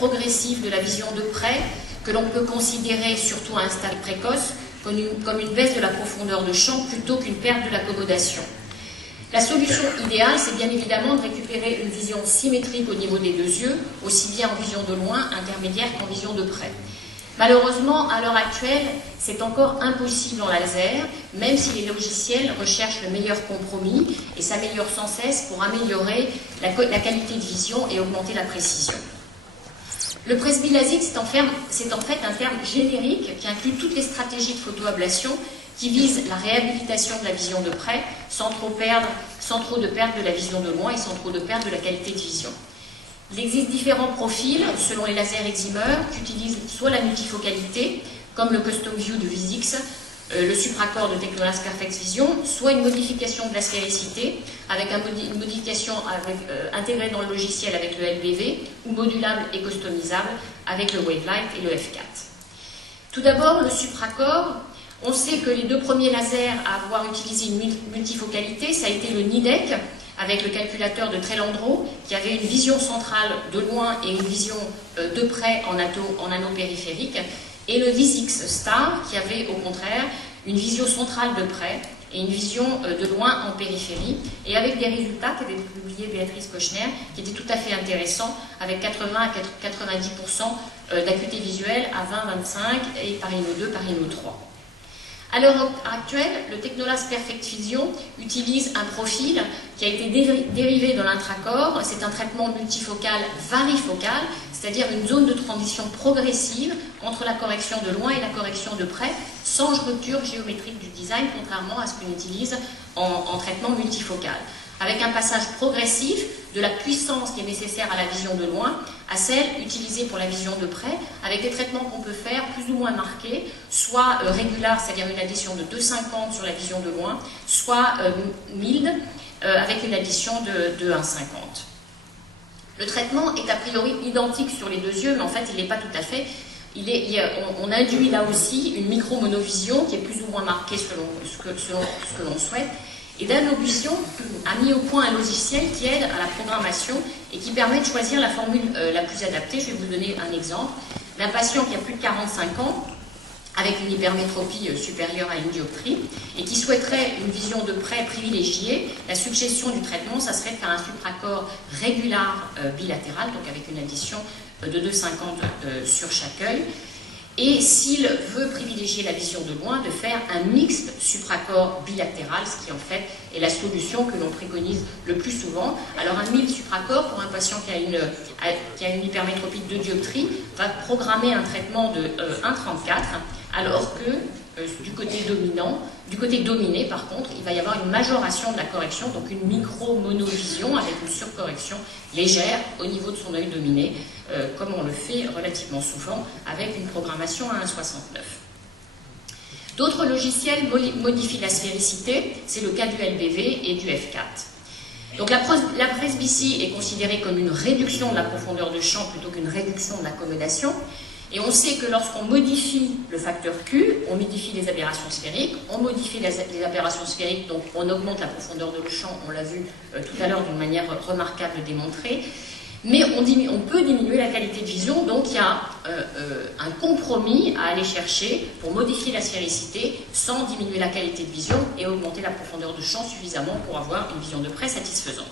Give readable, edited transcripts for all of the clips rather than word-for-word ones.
progressive de la vision de près, que l'on peut considérer, surtout à un stade précoce, comme une baisse de la profondeur de champ plutôt qu'une perte de l'accommodation. La solution idéale, c'est bien évidemment de récupérer une vision symétrique au niveau des deux yeux, aussi bien en vision de loin, intermédiaire qu'en vision de près. Malheureusement, à l'heure actuelle, c'est encore impossible en laser, même si les logiciels recherchent le meilleur compromis et s'améliorent sans cesse pour améliorer la qualité de vision et augmenter la précision. Le presbylasite, c'est en fait un terme générique qui inclut toutes les stratégies de photoablation qui visent la réhabilitation de la vision de près sans trop de perte de la vision de loin et sans trop de perte de la qualité de vision. Il existe différents profils selon les lasers eximeurs qui utilisent soit la multifocalité, comme le Custom View de Vuzix, le supracorps de Technolas Perfect Vision, soit une modification de la sphéricité, avec une modification intégrée dans le logiciel avec le LBV, ou modulable et customisable avec le Wavelight et le F4. Tout d'abord, le supracorps. On sait que les deux premiers lasers à avoir utilisé une multifocalité, ça a été le Nidec, avec le calculateur de Trelandro, qui avait une vision centrale de loin et une vision de près en anneau périphérique, et le Vuzix Star, qui avait au contraire une vision centrale de près et une vision de loin en périphérie, et avec des résultats qu'avait publié Béatrice Kochner, qui étaient tout à fait intéressants, avec 80 à 90% d'acuité visuelle à 20-25 et par Inno 2, par Inno 3. À l'heure actuelle, le Technolas Perfect Vision utilise un profil qui a été dérivé de l'intracorps. C'est un traitement multifocal varifocal, c'est-à-dire une zone de transition progressive entre la correction de loin et la correction de près, sans rupture géométrique du design, contrairement à ce qu'on utilise en traitement multifocal, avec un passage progressif de la puissance qui est nécessaire à la vision de loin à celle utilisée pour la vision de près, avec des traitements qu'on peut faire plus ou moins marqués, soit régular, c'est-à-dire une addition de 2,50 sur la vision de loin, soit mild, avec une addition de 1,50. Le traitement est a priori identique sur les deux yeux, mais en fait il n'est pas tout à fait. On induit là aussi une micro-monovision qui est plus ou moins marquée selon ce que l'on souhaite. Et Danovision a mis au point un logiciel qui aide à la programmation et qui permet de choisir la formule la plus adaptée. Je vais vous donner un exemple. D'un patient qui a plus de 45 ans, avec une hypermétropie supérieure à une dioptrie, et qui souhaiterait une vision de près privilégiée, la suggestion du traitement, ça serait de faire un supracorps régular bilatéral, donc avec une addition de 2,50 sur chaque œil. Et s'il veut privilégier la vision de loin, de faire un mixte supracorps bilatéral, ce qui en fait est la solution que l'on préconise le plus souvent. Alors un mixte supracorps pour un patient qui a une hypermétropie de 2 dioptries va programmer un traitement de 1,34, alors que du côté dominé par contre, il va y avoir une majoration de la correction, donc une micro-monovision avec une surcorrection légère au niveau de son œil dominé, comme on le fait relativement souvent avec une programmation à 1,69. D'autres logiciels modifient la sphéricité, c'est le cas du LBV et du F4. Donc la presbytie est considérée comme une réduction de la profondeur de champ plutôt qu'une réduction de l'accommodation. Et on sait que lorsqu'on modifie le facteur Q, on modifie les aberrations sphériques, on modifie les aberrations sphériques, donc on augmente la profondeur de champ, on l'a vu tout à l'heure d'une manière remarquable démontrée, mais on peut diminuer la qualité de vision, donc il y a un compromis à aller chercher pour modifier la sphéricité sans diminuer la qualité de vision et augmenter la profondeur de champ suffisamment pour avoir une vision de près satisfaisante.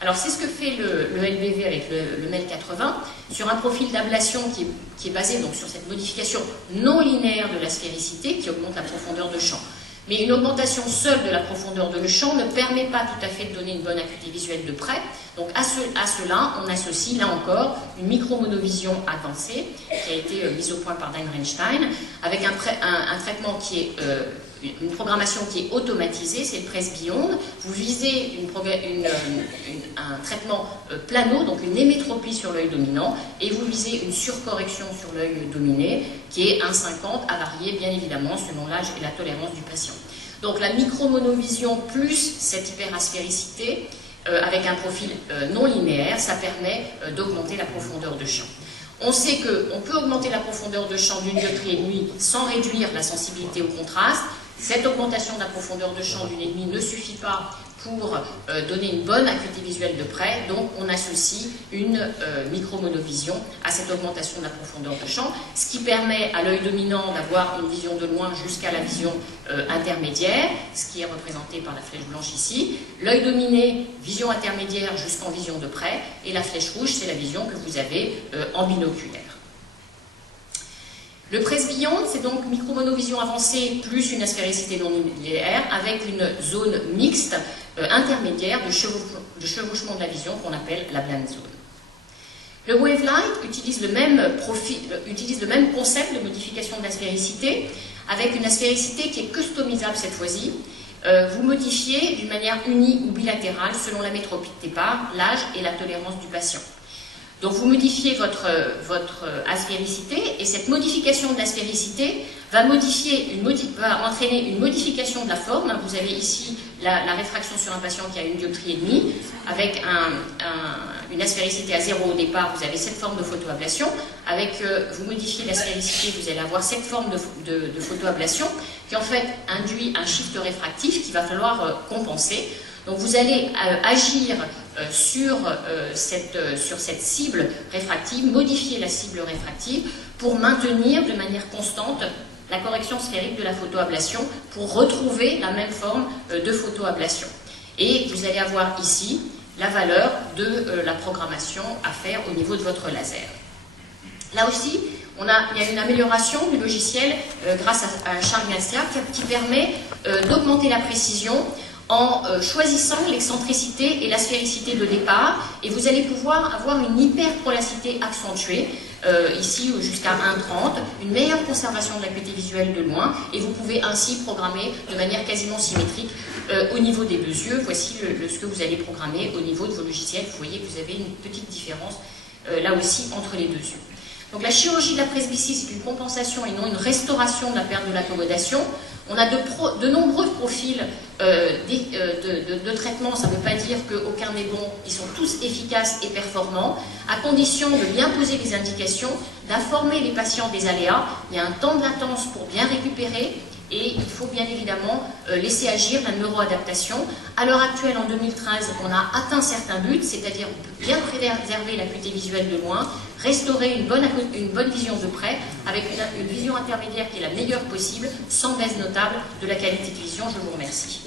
Alors c'est ce que fait le LBV avec le MEL 80 sur un profil d'ablation qui est basé donc sur cette modification non linéaire de la sphéricité qui augmente la profondeur de champ. Mais une augmentation seule de la profondeur de champ ne permet pas tout à fait de donner une bonne acuité visuelle de près. Donc à cela, on associe là encore une micro-monovision avancée qui a été mise au point par Dine Reinstein avec un traitement qui est une programmation qui est automatisée, c'est le Press Beyond. Vous visez un traitement plano, donc une hémétropie sur l'œil dominant, et vous visez une surcorrection sur l'œil dominé, qui est 1,50 à varier bien évidemment selon l'âge et la tolérance du patient. Donc la micro-monovision plus cette hyperaspéricité, avec un profil non linéaire, ça permet d'augmenter la profondeur de champ. On sait qu'on peut augmenter la profondeur de champ d'une dioptrie et demie sans réduire la sensibilité au contraste. Cette augmentation de la profondeur de champ d'1,5 ne suffit pas pour donner une bonne acuité visuelle de près, donc on associe une micromonovision à cette augmentation de la profondeur de champ, ce qui permet à l'œil dominant d'avoir une vision de loin jusqu'à la vision intermédiaire, ce qui est représenté par la flèche blanche ici. L'œil dominé, vision intermédiaire jusqu'en vision de près, et la flèche rouge, c'est la vision que vous avez en binoculaire. Le Press-Beyond, c'est donc micromonovision avancée plus une aspéricité non linéaire avec une zone mixte intermédiaire de chevauchement de la vision qu'on appelle la blind zone. Le Wavelight utilise le même concept de modification de l'aspéricité avec une aspéricité qui est customisable cette fois-ci. Vous modifiez d'une manière unie ou bilatérale selon la métropie de départ, l'âge et la tolérance du patient. Donc vous modifiez votre aspéricité et cette modification de l'aspéricité va entraîner une modification de la forme. Vous avez ici la réfraction sur un patient qui a une dioptrie et demie avec une aspéricité à 0 au départ, vous avez cette forme de photoablation. Vous modifiez l'aspéricité, vous allez avoir cette forme de photoablation qui en fait induit un shift réfractif qu'il va falloir compenser. Donc vous allez agir sur cette cible réfractive, modifier la cible réfractive pour maintenir de manière constante la correction sphérique de la photoablation pour retrouver la même forme de photoablation. Et vous allez avoir ici la valeur de la programmation à faire au niveau de votre laser. Là aussi, il y a une amélioration du logiciel grâce à Charles Garcia qui permet d'augmenter la précision en choisissant l'excentricité et la sphéricité de départ, et vous allez pouvoir avoir une hyperprolacité accentuée, ici jusqu'à 1,30, une meilleure conservation de l'acuité visuelle de loin, et vous pouvez ainsi programmer de manière quasiment symétrique au niveau des deux yeux. Voici ce que vous allez programmer au niveau de vos logiciels. Vous voyez que vous avez une petite différence là aussi entre les deux yeux. Donc la chirurgie de la presbytie, c'est une compensation et non une restauration de la perte de l'accommodation. On a de nombreux profils de traitement, ça ne veut pas dire qu'aucun n'est bon, ils sont tous efficaces et performants, à condition de bien poser les indications, d'informer les patients des aléas. Il y a un temps de latence pour bien récupérer, et il faut bien évidemment laisser agir la neuroadaptation. À l'heure actuelle, en 2013, on a atteint certains buts, c'est-à-dire bien préserver l'acuité visuelle de loin, restaurer une bonne vision de près, avec une vision intermédiaire qui est la meilleure possible, sans baisse notable de la qualité de vision. Je vous remercie.